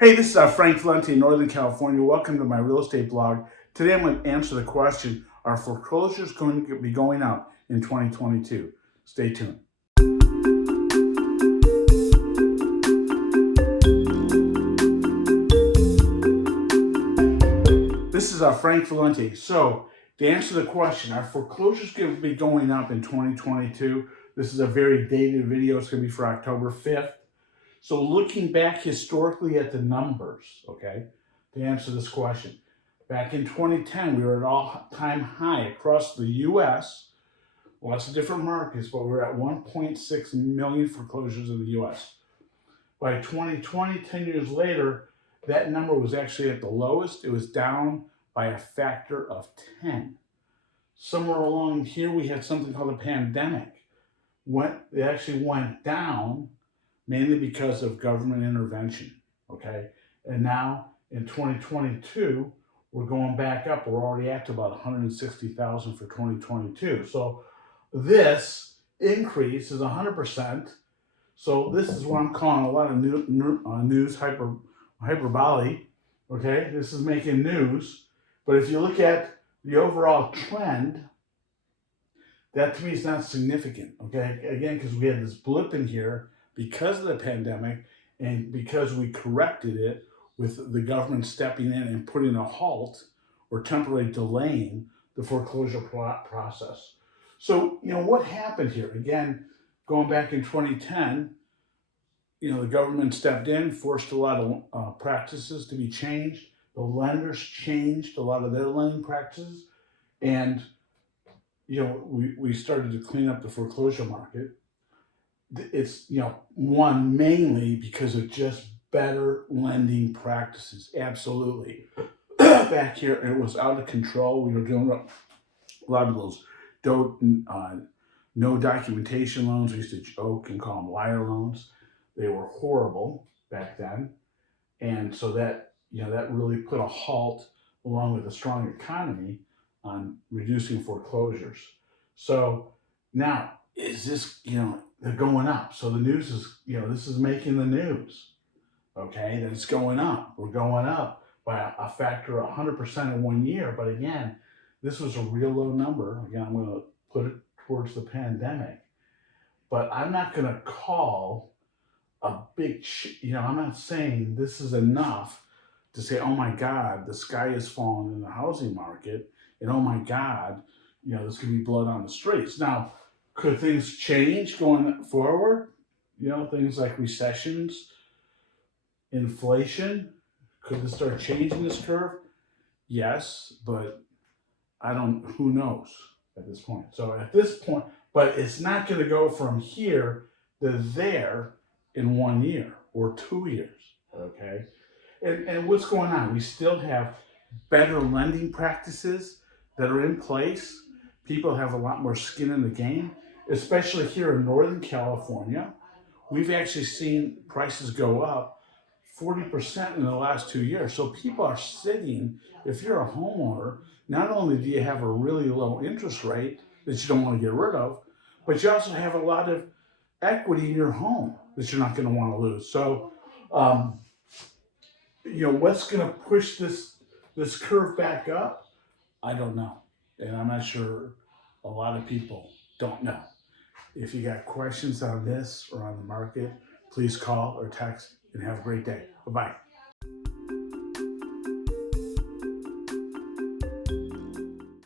Hey, this is Frank Valente in Northern California. Welcome to my real estate blog. Today I'm going to answer the question, are foreclosures going to be going up in 2022? Stay tuned. This is Frank Valente. So, to answer the question, are foreclosures going to be going up in 2022? This is a very dated video. It's going to be for October 5th. So looking back historically at the numbers, okay, to answer this question, back in 2010, we were at all-time high across the U.S., lots of different markets, but we were at 1.6 million foreclosures in the U.S. By 2020, 10 years later, that number was actually at the lowest. It was down by a factor of 10. Somewhere along here, we had something called a pandemic. It actually went down mainly because of government intervention, okay? And now in 2022, we're going back up. We're already at about 160,000 for 2022. So this increase is 100%. So this is what I'm calling a lot of news hyperbole, okay? This is making news. But if you look at the overall trend, that to me is not significant, okay? Again, because we had this blip in here because of the pandemic and because we corrected it with the government stepping in and putting a halt or temporarily delaying the foreclosure process. So, what happened here? Again, going back in 2010, the government stepped in, forced a lot of practices to be changed. The lenders changed a lot of their lending practices. And, we started to clean up the foreclosure market. It's one mainly because of just better lending practices. Absolutely. Back here it was out of control. We were doing a lot of those no documentation loans. We used to joke and call them liar loans. They were horrible back then, and so that really put a halt, along with a strong economy, on reducing foreclosures. So now is this they're going up. So the news is, this is making the news, okay, that it's going up. We're going up by a factor of 100% in 1 year. But again, this was a real low number. Again, I'm going to put it towards the pandemic. But I'm not going to call a big, I'm not saying this is enough to say, oh my God, the sky is falling in the housing market. And oh my God, there's going to be blood on the streets. Now, could things change going forward? Things like recessions, inflation. Could this start changing this curve? Yes, but who knows at this point. So at this point, but it's not going to go from here to there in 1 year or 2 years, okay? And what's going on? We still have better lending practices that are in place. People have a lot more skin in the game, especially here in Northern California. We've actually seen prices go up 40% in the last 2 years. So people are sitting, if you're a homeowner, not only do you have a really low interest rate that you don't want to get rid of, but you also have a lot of equity in your home that you're not going to want to lose. So, what's going to push this curve back up? I don't know. And I'm not sure a lot of people don't know. If you got questions on this or on the market, please call or text, and have a great day. Bye-bye.